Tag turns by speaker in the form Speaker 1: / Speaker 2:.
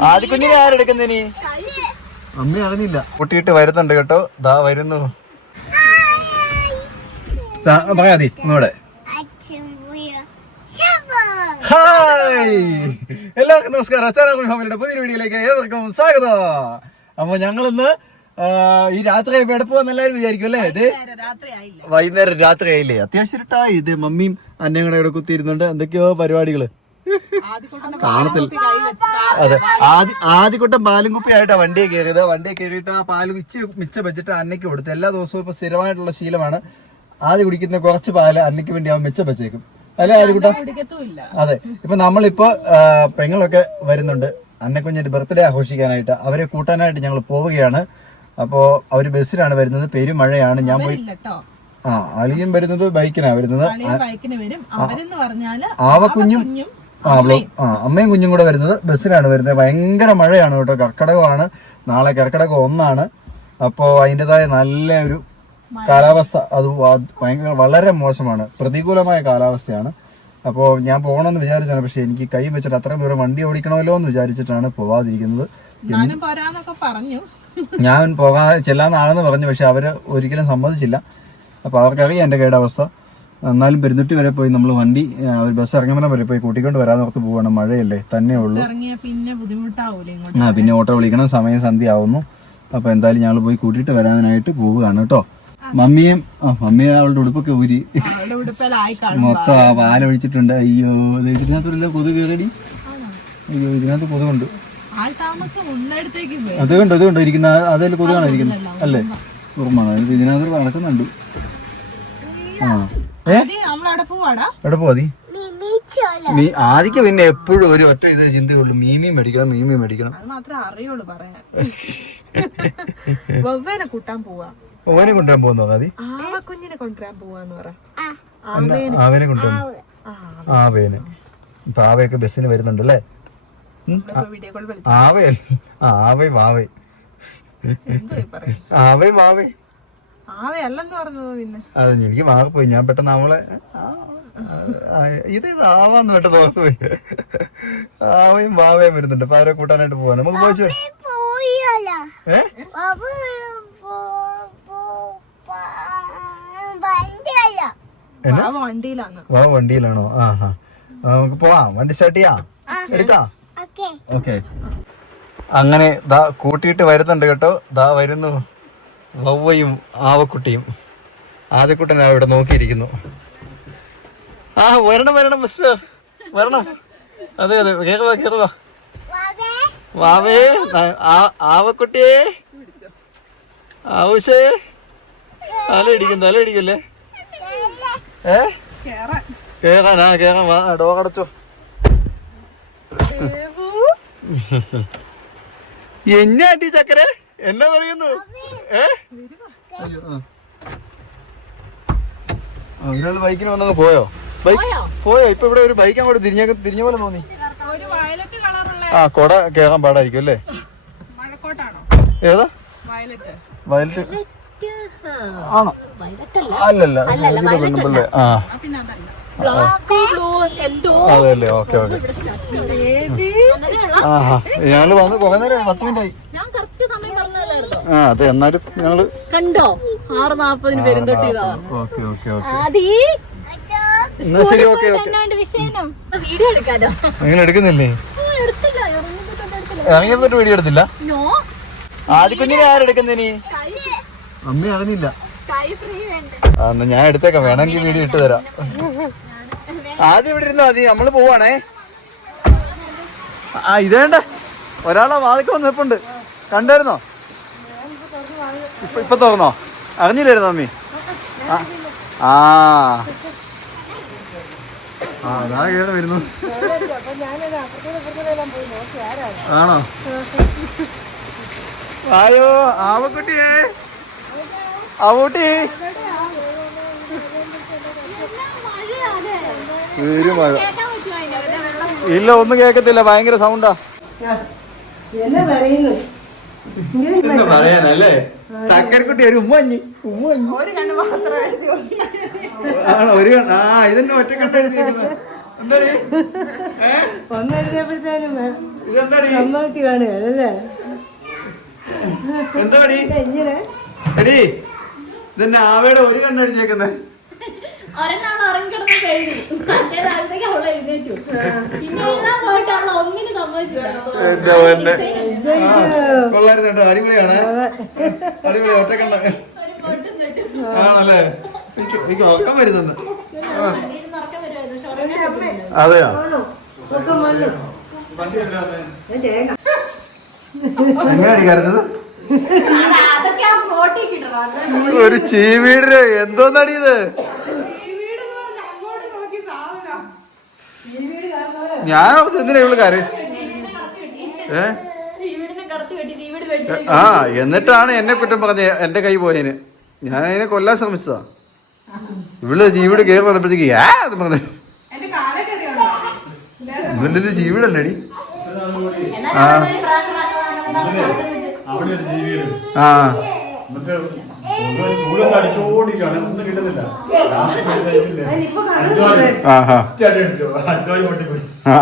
Speaker 1: ആദ്യ കുഞ്ഞിനെ ആരെടുക്കുന്നതിന് അമ്മ അറിഞ്ഞില്ല. പൊട്ടിയിട്ട് വരുന്നുണ്ട് കേട്ടോ. ദാ വരുന്നു. സാ- പറയാതി നമ്മുടെ ഹായ്. എല്ലാവർക്കും നമസ്കാരം. അച്ചാറാമി ഫാമിലിയുടെ പുതിയ വീഡിയോയിലേക്ക് ഏവർക്കും സ്വാഗതം. അപ്പൊ ഞങ്ങളിന്ന് ഈ രാത്രി ആയപ്പോ എവിടെ പോവാന്ന് എല്ലാവരും വിചാരിക്കും അല്ലേ? ഇത് വൈകുന്നേരം രാത്രി ആയില്ലേ? അത്യാവശ്യം ഇരുട്ടായി ഇത് മമ്മിയും അന്നയും കൂടെ ഇവിടെ കുത്തിയിരുന്നുണ്ട്. എന്തൊക്കെയോ പരിപാടികൾ. കാണത്തില്ല. അതെ. ആദ്യ ആദ്യക്കൂട്ടം പാലും കുപ്പിയായിട്ടാ വണ്ടിയെ കയറിയത്. വണ്ടിയെ കയറിയിട്ട് ആ പാലും ഇച്ചിരി മിച്ചം വെച്ചിട്ട് അന്നയ്ക്ക് കൊടുത്തു. എല്ലാ ദിവസവും ഇപ്പൊ സ്ഥിരമായിട്ടുള്ള ശീലമാണ്. ആദ്യം കുടിക്കുന്ന കുറച്ച് പാൽ അന്നയ്ക്ക് വേണ്ടി അവൻ മിച്ചം വെച്ചേക്കും. അല്ലെ ആദ്യക്കൂട്ടം അതെ. ഇപ്പൊ നമ്മളിപ്പോ പെങ്ങളൊക്കെ വരുന്നുണ്ട്. അന്നക്കുഞ്ഞിന്റെ ബർത്ത്ഡേ ആഘോഷിക്കാനായിട്ട്. അവരെ കൂട്ടാനായിട്ട് ഞങ്ങൾ പോവുകയാണ്. അപ്പോ അവർ ബസ്സിലാണ് വരുന്നത്. പെരുമഴയാണ്. ഞാൻ പോയി ആ അളിയും വരുന്നത് ബൈക്കിനാണ് വരുന്നത്. ആവക്കുഞ്ഞും
Speaker 2: കുഞ്ഞും
Speaker 1: ആ അമ്മയും കുഞ്ഞും കൂടെ വരുന്നത് ബസ്സിലാണ് വരുന്നത്. ഭയങ്കര മഴയാണ് കേട്ടോ. കർക്കിടകമാണ്. നാളെ കർക്കിടകം ഒന്നാണ്. അപ്പോ അതിന്റെതായ നല്ല ഒരു കാലാവസ്ഥ. അത് ഭയങ്കര വളരെ മോശമാണ്. പ്രതികൂലമായ കാലാവസ്ഥയാണ്. അപ്പോൾ ഞാൻ പോകണമെന്ന് വിചാരിച്ചാണ്. പക്ഷെ എനിക്ക് കൈ വെച്ചിട്ട് അത്രയും ദൂരം വണ്ടി ഓടിക്കണമല്ലോ എന്ന് വിചാരിച്ചിട്ടാണ് പോവാതിരിക്കുന്നത്. ഞാൻ പോകാൻ ചെല്ലാന്നാണെന്ന് പറഞ്ഞു. പക്ഷെ അവർ ഒരിക്കലും സമ്മതിച്ചില്ല. അപ്പൊ അവർക്കറിയാം എന്റെ കേട അവസ്ഥ എന്നാലും പെരുന്നുട്ടി വരെ പോയി നമ്മൾ വണ്ടി ഒരു ബസ് ഇറങ്ങുമ്പോൾ വരെ പോയി കൂട്ടിക്കൊണ്ട് വരാനോർത്ത് പോവാണ്. മഴയല്ലേ തന്നെ ഉള്ളൂ.
Speaker 2: പിന്നെ ബുദ്ധിമുട്ടാവൂലേ
Speaker 1: ആ പിന്നെ ഓട്ടോ വിളിക്കണം സമയം സന്ധ്യ ആവുന്നു അപ്പൊ എന്തായാലും ഞങ്ങൾ പോയി കൂട്ടിയിട്ട് വരാനായിട്ട് പോവുകയാണ് കേട്ടോ. മമ്മിയും മമ്മിയെ അവളുടെ ഉടുപ്പൊക്കെ ഊരി. മൊത്തം ആ പാലൊഴിച്ചിട്ടുണ്ട് അയ്യോ ദേ ഇതിനകത്തുള്ള കൊതു കയറടി അയ്യോ ഇതിനകത്ത് കൊതുകുണ്ട്. അത് കണ്ടോ ഇത് കണ്ടോ? ഇരിക്കുന്ന അതിൽ കൊതുകാണ് ഇരിക്കുന്നത്. അല്ലേ? ഓർമ്മ ഇത് ഇതിനകത്ത് വളർത്തുന്നുണ്ട്. ആ. എവിടെ പോവാതി നീ? ആദ്യക്ക് പിന്നെ എപ്പോഴും ഒരു ഒറ്റ ഇത് ചിന്തയുള്ളൂ. മീമി മേടിക്കണം മീമി മേടിക്കണം.
Speaker 2: അറിയുള്ളൂ പറയാൻ. വവ്വേനെ കൂട്ടാൻ പോവാ.
Speaker 1: ഓനെ കൊണ്ടുവരാൻ പോകുന്നോ ആദി?
Speaker 2: ആവ കുഞ്ഞിനെ കൊണ്ടുവരാൻ പോവാന്ന് പറ.
Speaker 1: ആവേനെ. കൊണ്ടുവരാൻ
Speaker 2: ആ
Speaker 1: ആവേനെ. ഇപ്പൊ ആവയൊക്കെ ബസ്സിന് വരുന്നുണ്ട് അല്ലേ
Speaker 2: വീഡിയോ
Speaker 1: ആവേ ആ ആവേ വാവേ ആവേ മാവേ
Speaker 2: ആവയല്ലെന്ന് പറഞ്ഞു പിന്നെ.
Speaker 1: അതെ എനിക്ക് മാറിപ്പോയി. ഞാൻ പെട്ടെന്ന് അവളെ ഇത് ആവാന്ന് പെട്ടെന്ന് ഓർത്തു പോയി ആവയും ബാവയും വരുന്നുണ്ട്. അപ്പൊ അവരെ കൂട്ടാനായിട്ട് പോവാൻ നമുക്ക് പോയിച്ചു
Speaker 2: വണ്ടിയിലാണ്
Speaker 1: വാ വണ്ടിയിലാണോ? ആ ഹാ നമുക്ക് പോവാം. വണ്ടി സ്റ്റാർട്ട് ചെയ്യാം. എടുത്താ? ഓക്കെ. അങ്ങനെ ദാ കൂട്ടിയിട്ട് വരുന്നുണ്ട് കേട്ടോ. ദാ വരുന്നു. വവ്വയും ആവക്കുട്ടിയും. ആദ്യക്കുട്ടൻ ഇവിടെ നോക്കിയിരിക്കുന്നു. ആ വരണം വരണം മിസ്റ്റർ വരണം. അതെ അതെ. കേറുവാ കേറുവാ വാവേ ആ- ആവക്കുട്ടിയെ. ആവശ്യേ തലയിടിക്കും തലയിടിക്കല്ലേ ഏ? ഏ കേറാനാ കേറാൻ വാ ഡോ കടച്ചോ എന്നാ ആന്റി ചക്കരെ? എന്നാ പറയുന്നു? ഏ? ഒരാൾ ബൈക്കിന് വന്നങ്ങ് പോയോ? ബൈക്ക് പോയോ? ഇപ്പൊ ഇവിടെ ഒരു ബൈക്ക് അങ്ങോട്ട് തിരിഞ്ഞ തിരിഞ്ഞ പോലെ തോന്നി. ആ കൊട കേറാൻ പാടായിരിക്കും അല്ലേ? ഏതാ?
Speaker 2: വയലറ്റ്.
Speaker 1: ആണോ? അല്ലല്ല പെണ്ണുമ്പല്ലേ ആ.
Speaker 2: അതല്ല.
Speaker 1: അതെ അല്ലേ ഓക്കെ ഓക്കെ. ആ ഹാ ഞങ്ങൾ വന്ന് കുറെ നേരം പത്ത് മിനിറ്റ് ആയി
Speaker 3: ഞാൻ കറക്റ്റ് സമയം പറഞ്ഞല്ലായിരുന്നോ
Speaker 1: ആ അതെ എന്നാലും ഞങ്ങൾ
Speaker 3: കണ്ടോ? ആറ് നാപ്പതിന് പേരും തൊട്ടിയതാ
Speaker 1: ഓക്കെ ഓക്കെ ഓക്കെ.
Speaker 3: ആദി?
Speaker 1: എന്നാ ശരി ഓക്കെ ഓക്കെ.
Speaker 3: വീഡിയോ എടുക്കാലോ?
Speaker 1: നിങ്ങൾ എടുക്കുന്നില്ലേ? ഇറങ്ങി വന്നിട്ട് വീഡിയോ എടുത്തില്ല?
Speaker 3: നോ.
Speaker 1: ആദ്യ കുഞ്ഞിനെ ആരെടുക്കുന്നതിനി അമ്മ അറിഞ്ഞില്ല.
Speaker 3: കൈ ഫ്രീ വേണ്ട?
Speaker 1: എന്നാ ഞാൻ എടുത്തേക്കാം. വേണമെങ്കിൽ വീഡിയോ ഇട്ട് തരാം. ആദ്യം ഇവിടെ ഇരുന്നോ ആദ്യം നമ്മൾ പോവാണേ. ആ ഇതേണ്ട. ഒരാളെ വാതിക്ക വന്നിപ്പുണ്ട്. കണ്ടായിരുന്നോ? ഇപ്പൊ ഇപ്പൊ തുറന്നോ? അറിഞ്ഞില്ലായിരുന്നു അമ്മി. ആ ആ. അതാ കേറി വരുന്നു. ആണോ? ആയോ ആവക്കുട്ടിയേ. ആവൂട്ടി. ഒരു മഴ. ഇല്ല ഒന്നും കേക്കത്തില്ല ഭയങ്കര സൗണ്ടാ
Speaker 4: എന്നെ പറയുന്നു.
Speaker 1: എന്താ പറയാനല്ലേ? ചക്കരക്കുട്ടി ഒരു ഉമ്മഞ്ഞി ഉമ്മഞ്ഞി
Speaker 2: ഒരു കണ്ണ് മാത്രം
Speaker 1: ആണോ? ഒരു കണ്ണ് ആ ഇതന്നെ ഒറ്റ കണ്ണ് എഴുതിയിരിക്കുന്നത്. എന്താടി?
Speaker 4: ഒന്നെഴുതിയപ്പോഴത്തേനും
Speaker 1: ഇതെന്താടി?
Speaker 4: സമ്മതിച്ച് കാണുകയല്ലേ?
Speaker 1: എന്താടി?
Speaker 4: ഇങ്ങനെ
Speaker 1: എടി ഇതെന്നെ ആവയുടെ ഒരു കണ്ണടിച്ചേക്കുന്നേ
Speaker 3: ഒരെണ്ണാണ് ഉറങ്ങിക്കിടന്ന് കഴിഞ്ഞു. മറ്റേ താഴത്തേക്ക് അവൾ എഴുന്നേറ്റു. പിന്നെ എഴുതാൻ പോയിട്ട് അവളെ ഒന്നിന്
Speaker 1: സമ്മതിച്ചു അടിപൊളിയാണ്. അടിപൊളി ഒറ്റക്കണ്ണ. ആണല്ലേ? എനിക്ക് ഉറക്കം
Speaker 3: പറ്റുന്നില്ല.
Speaker 1: അതെയോ? എങ്ങനെയാണ് കരുതുന്നത് ഒരു ചീവീടിന്. എന്തോന്നടി ഇത്
Speaker 2: വീടെന്ന് പറഞ്ഞ അങ്ങോട്ട് നോക്കി സാധനം
Speaker 1: ഞാൻ എന്തിനാ ഇവൾ കാര്യം? ഏ?
Speaker 3: വീടിനെ കടത്തി വെട്ടി വീട് മേടിച്ചു
Speaker 1: ആ എന്നിട്ടാണ് എന്നെ കുറ്റം പറഞ്ഞ എന്റെ കൈ പോയതിന് ഞാൻ അതിനെ കൊല്ലാൻ ശ്രമിച്ചതാ. ഇവൾ ജീവിട് കയറി വന്നപ്പോഴത്തേക്ക് ഏ അത് പറഞ്ഞു.
Speaker 2: എന്റെ കാലെ കയറിയുണ്ടോ
Speaker 1: ഇവന്റെ ജീവിടല്ലേടി ആ. ആ.
Speaker 5: ചൂടൊക്കെ അടിച്ചോണ്ടിരിക്കാണ് ഒന്നും കിട്ടുന്നില്ല. രാത്രി കഴിച്ചിട്ടില്ല.
Speaker 4: അതിനിപ്പോ
Speaker 5: അടിച്ചോടി.
Speaker 1: ആഹാ.
Speaker 5: ഒറ്റയടി അടിച്ചു. അടിച്ചോടി പൊട്ടിപ്പോയി.
Speaker 4: ആ